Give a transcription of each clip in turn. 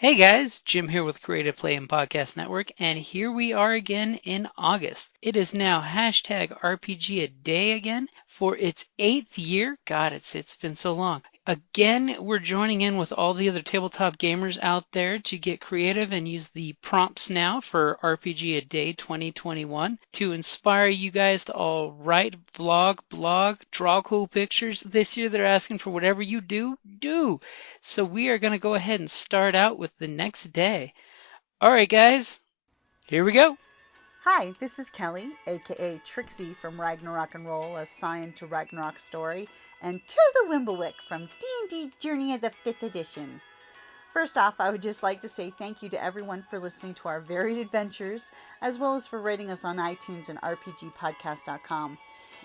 Hey guys, Jim here with Creative Play and Podcast Network, and here we are again in August. It is now hashtag RPGaDay again for its 8th year. God, it's been so long. Again, we're joining in with all the other tabletop gamers out there to get creative and use the prompts now for RPGaDay 2021 to inspire you guys to all write, vlog, blog, draw cool pictures. This year they're asking for whatever you do, do. So we are going to go ahead and start out with the next day. All right, guys, here we go. Hi, this is Kelly, aka Trixie from Ragnarok and Roll, assigned to Ragnarok Story, and Tilda Wimblewick from D&D Journey of the 5th Edition. First off, I would just like to say thank you to everyone for listening to our varied adventures, as well as for rating us on iTunes and RPGpodcast.com.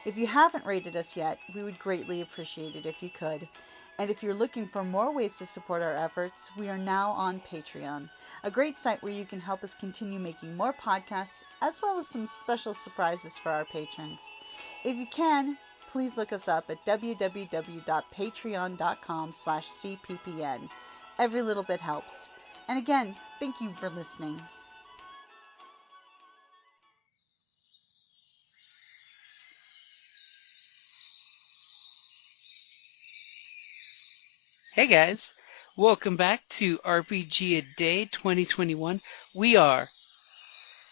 If you haven't rated us yet, we would greatly appreciate it if you could. And if you're looking for more ways to support our efforts, we are now on Patreon, a great site where you can help us continue making more podcasts, as well as some special surprises for our patrons. If you can, please look us up at www.patreon.com/cppn. Every little bit helps. And again, thank you for listening. Hey, guys, welcome back to RPGaDay 2021. We are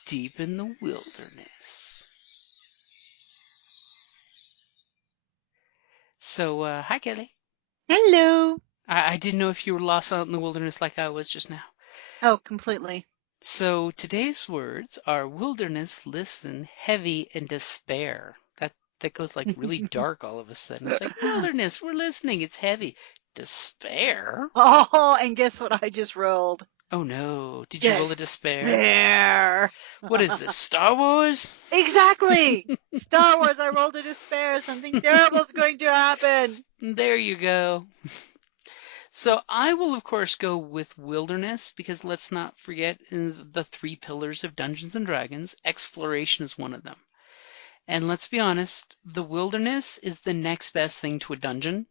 deep in the wilderness. So, hi, Kelly. Hello. I didn't know if you were lost out in the wilderness like I was just now. Oh, completely. So today's words are wilderness, listen, heavy, and despair. That goes like really dark all of a sudden. It's like wilderness, we're listening, it's heavy. Despair? Oh, and guess what I just rolled? Oh no, did you roll a despair? Despair. What is this, Star Wars? Exactly. Star Wars, I rolled a despair. Something terrible is going to happen. There you go. So I will, of course, go with wilderness because let's not forget in the 3 pillars of Dungeons and Dragons, exploration is one of them. And let's be honest, the wilderness is the next best thing to a dungeon.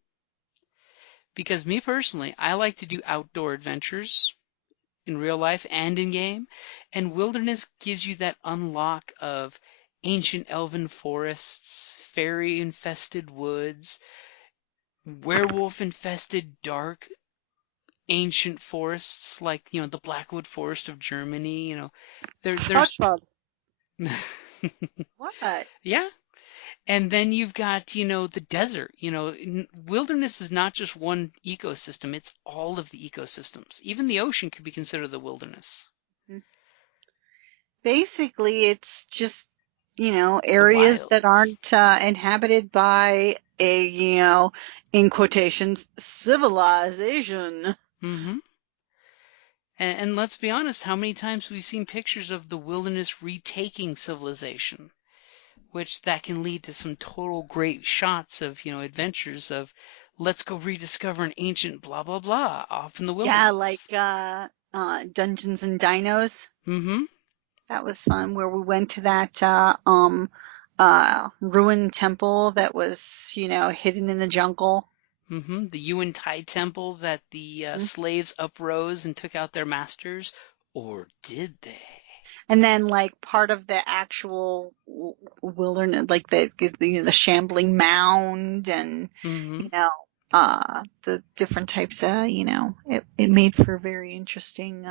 Because me personally, I like to do outdoor adventures in real life and in game. And wilderness gives you that unlock of ancient elven forests, fairy infested woods, werewolf infested dark ancient forests like, the Blackwood Forest of Germany, there's What? yeah. And then you've got, the desert. Wilderness is not just one ecosystem, it's all of the ecosystems. Even the ocean could be considered the wilderness. Basically, it's just, The areas that wilds. aren't inhabited by a, in quotations, civilization. Mm-hmm. And let's be honest, how many times we've seen pictures of the wilderness retaking civilization, which that can lead to some total great shots of, adventures of let's go rediscover an ancient blah blah blah off in the Yeah, like wilderness. Dungeons and Dinos. Mm-hmm. That was fun, where we went to that ruined temple that was, hidden in the jungle. Mm-hmm. The Yuan Tai temple that the slaves uprose and took out their masters, or did they? And then like part of the actual wilderness, like the shambling mound and, Mm-hmm. the different types of, it made for a very interesting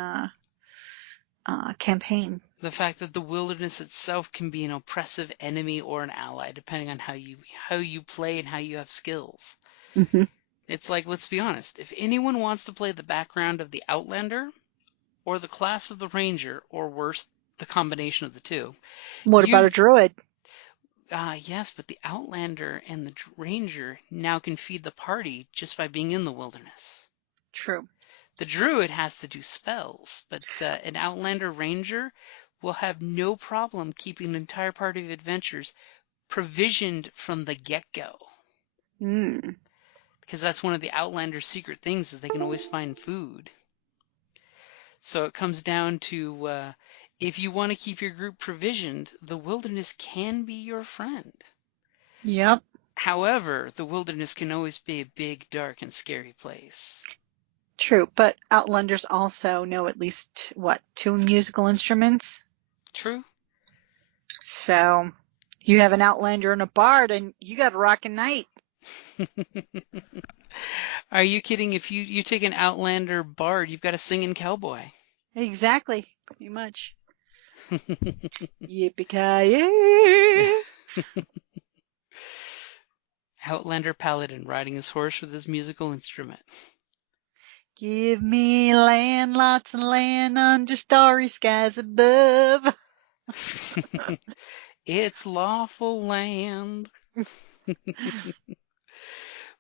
campaign. The fact that the wilderness itself can be an oppressive enemy or an ally, depending on how you play and how you have skills. Mm-hmm. It's like, let's be honest, if anyone wants to play the background of the Outlander or the class of the Ranger, or worse, the combination of the two, What about you a druid? yes, but the Outlander and the Ranger now can feed the party just by being in the wilderness. True. The Druid has to do spells, but an Outlander Ranger will have no problem keeping an entire party of adventures provisioned from the get-go. Mm. Because that's one of the Outlander's secret things is they can always find food. So it comes down to if you want to keep your group provisioned, the wilderness can be your friend. Yep. However, the wilderness can always be a big, dark, and scary place. True, but Outlanders also know at least, what, two musical instruments? True. So you have an Outlander and a Bard, and you got a rockin' night. Are you kidding? If you take an Outlander bard, you've got a singing cowboy. Exactly, pretty much. Yippee-ki-yay! Outlander paladin riding his horse with his musical instrument. Give me land, lots of land under starry skies above. It's lawful land.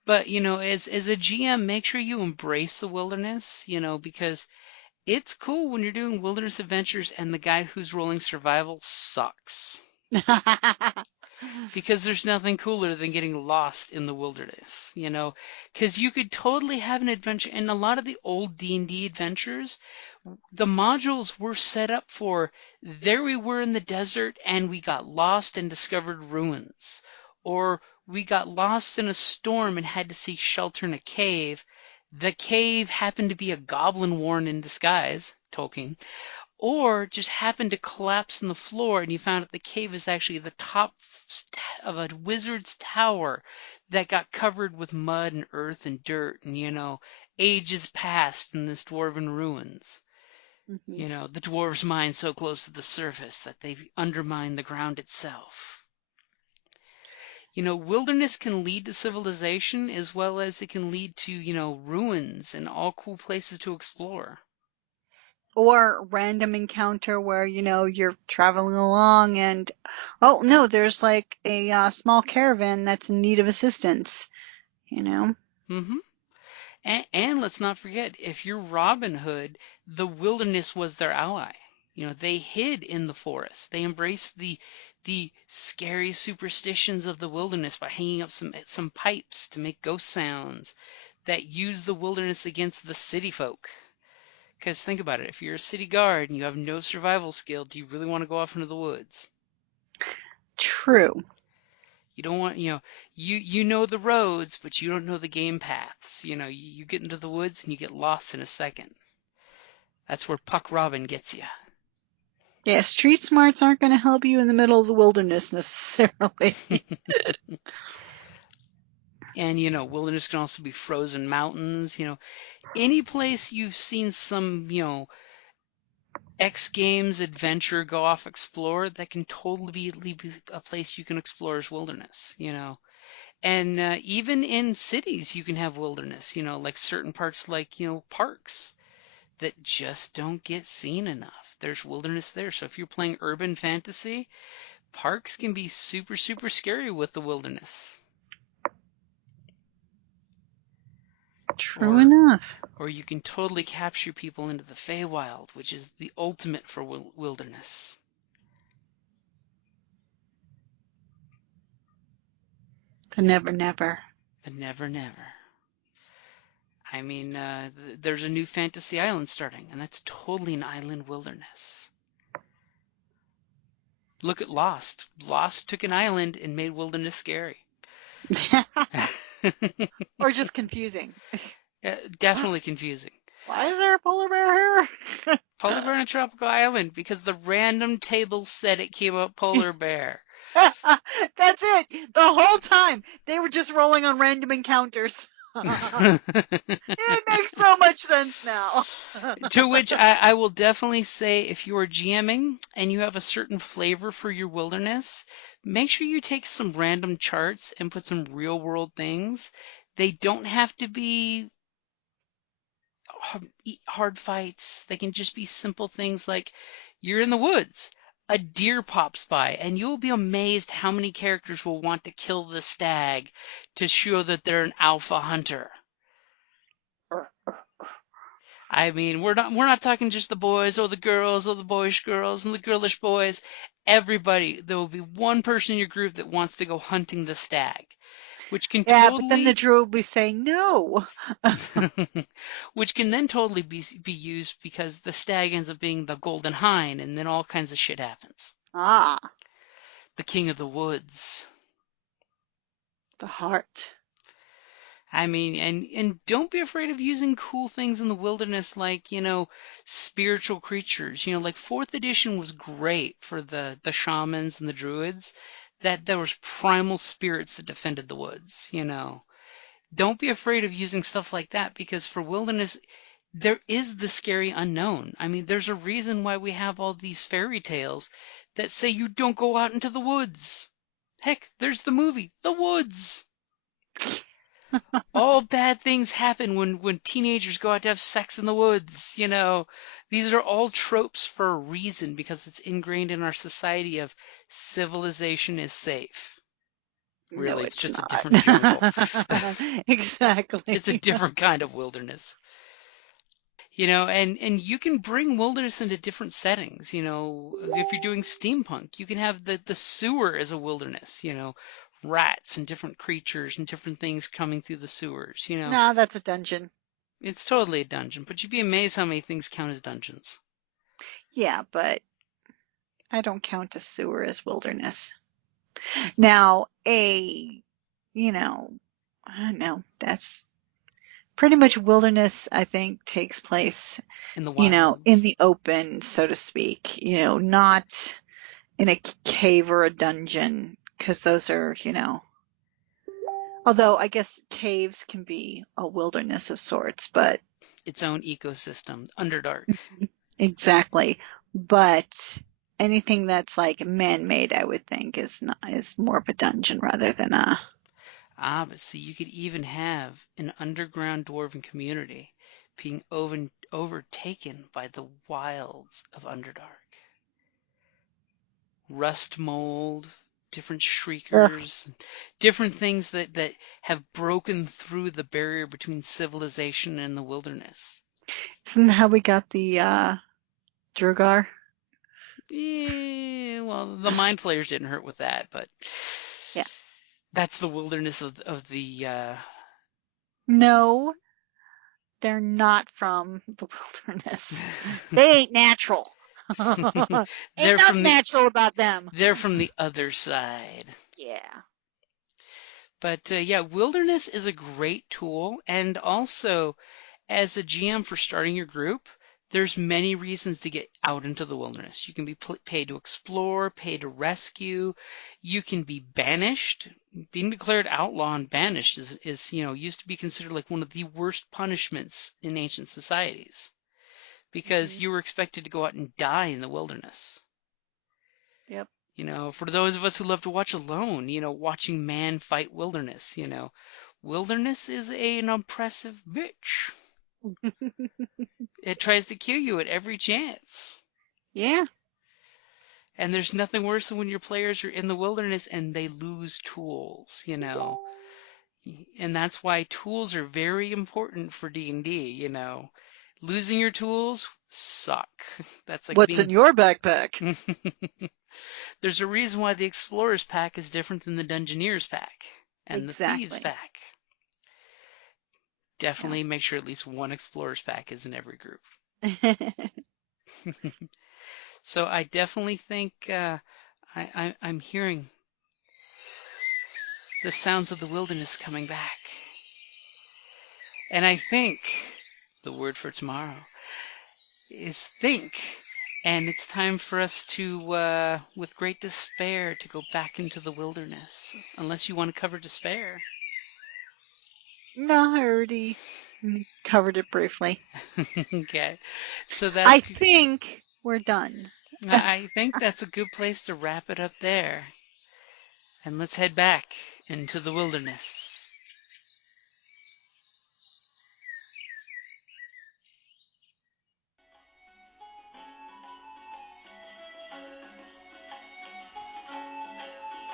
But, as a GM, make sure you embrace the wilderness, because it's cool when you're doing wilderness adventures and the guy who's rolling survival sucks. Because there's nothing cooler than getting lost in the wilderness, because you could totally have an adventure. And a lot of the old D&D adventures, the modules were set up for, there we were in the desert and we got lost and discovered ruins, or we got lost in a storm and had to seek shelter in a cave. The cave happened to be a goblin warren in disguise, Tolkien, or just happened to collapse on the floor and you found that the cave is actually the top of a wizard's tower that got covered with mud and earth and dirt and ages passed in this dwarven ruins. Mhm. The dwarves mine so close to the surface that they've undermined the ground itself. Wilderness can lead to civilization as well as it can lead to ruins and all cool places to explore. Or random encounter where, you're traveling along and, oh no, there's like a small caravan that's in need of assistance. Mm-hmm. And let's not forget, if you're Robin Hood, the wilderness was their ally. They hid in the forest. They embraced the scary superstitions of the wilderness by hanging up some pipes to make ghost sounds that use the wilderness against the city folk. Because think about it, if you're a city guard and you have no survival skill, do you really want to go off into the woods? True. You don't want, you know the roads, but you don't know the game paths. You get into the woods and you get lost in a second. That's where Puck Robin gets you. Yeah, street smarts aren't going to help you in the middle of the wilderness necessarily. And wilderness can also be frozen mountains. Any place you've seen some, X Games adventure go off explore, that can totally be a place you can explore as wilderness. And even in cities, you can have wilderness, like certain parts, like, parks that just don't get seen enough. There's wilderness there. So if you're playing urban fantasy, parks can be super, super scary with the wilderness. True Or enough. or you can totally capture people into the Feywild, which is the ultimate for wilderness. The never never. The never never. I mean, there's a new fantasy island starting, and that's totally an island wilderness. Look at Lost. Lost took an island and made wilderness scary. Or just confusing. Definitely confusing. Why is there a polar bear here? Polar bear on a tropical island because the random table said it came up polar bear. That's it. The whole time they were just rolling on random encounters. It makes so much sense now. To which I will definitely say, if you are GMing and you have a certain flavor for your wilderness, make sure you take some random charts and put some real world things. They don't have to be hard fights. They can just be simple things like you're in the woods. A deer pops by, and you'll be amazed how many characters will want to kill the stag to show that they're an alpha hunter. I mean, we're not talking just the boys or the girls or the boyish girls and the girlish boys. Everybody, there will be one person in your group that wants to go hunting the stag, which can Yeah, but then the totally druid will be saying no. which can then totally be used because the stag ends up being the golden hind, and then all kinds of shit happens. Ah, The king of the woods. the heart. I mean, and don't be afraid of using cool things in the wilderness, like, spiritual creatures. Like fourth edition was great for the shamans and the druids. That there was primal spirits that defended the woods. Don't be afraid of using stuff like that, because for wilderness there is the scary unknown. I mean, there's a reason why we have all these fairy tales that say you don't go out into the woods. Heck, there's the movie, The Woods. All bad things happen when teenagers go out to have sex in the woods. These are all tropes for a reason, because it's ingrained in our society of civilization is safe. No, Really, it's it's just a not. different jungle. Exactly. It's a different kind of wilderness. And you can bring wilderness into different settings. If you're doing steampunk, you can have the sewer as a wilderness. Rats and different creatures and different things coming through the sewers. No, that's a dungeon. It's totally a dungeon, but you'd be amazed how many things count as dungeons. Yeah, but I don't count a sewer as wilderness. Now, I don't know, that's pretty much wilderness, I think, takes place, In the in wilds. the open, so to speak, not in a cave or a dungeon, because those are, although I guess caves can be a wilderness of sorts, but Its own ecosystem. Underdark. exactly. But anything that's like man-made, I would think, is more of a dungeon rather than a. But see, you could even have an underground dwarven community being overtaken by the wilds of Underdark. Rust mold, different Ugh. shriekers, different things that have broken through the barrier between civilization and the wilderness. Isn't that how we got the Drugar? Yeah, well, the mind flayers didn't hurt with that, but Yeah. that's the wilderness of the. No, they're not from the wilderness. They ain't natural. Ain't they're nothing from the natural about them. they're from the other side. Yeah. But yeah, wilderness is a great tool, and also as a GM for starting your group, there's many reasons to get out into the wilderness. You can be paid to explore, paid to rescue. You can be banished. Being declared outlaw and banished is used to be considered like one of the worst punishments in ancient societies, because Hmm. you were expected to go out and die in the wilderness. Yep. For those of us who love to watch alone, watching man fight wilderness, wilderness is an oppressive bitch. It tries to kill you at every chance. Yeah. And there's nothing worse than when your players are in the wilderness and they lose tools. And that's why tools are very important for D&D. Losing your tools suck. That's like What's in being your backpack? There's a reason why the Explorer's Pack is different than the Dungeoneer's Pack and the Thieves' Exactly. Pack. Yeah. Definitely make sure at least one Explorer's Pack is in every group. So I definitely think I'm hearing the sounds of the wilderness coming back. And I think the word for tomorrow is think. And it's time for us to, with great despair, to go back into the wilderness. Unless you want to cover despair. No, I already covered it briefly. Okay. So I that's think we're done. I think that's a good place to wrap it up there. And let's head back into the wilderness.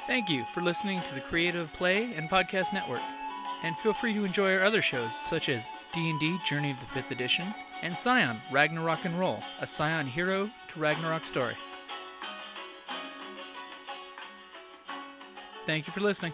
Thank you for listening to the Creative Play and Podcast Network. And feel free to enjoy our other shows, such as D&D Journey of the 5th Edition and Scion Ragnarok and Roll, a Scion hero to Ragnarok story. Thank you for listening.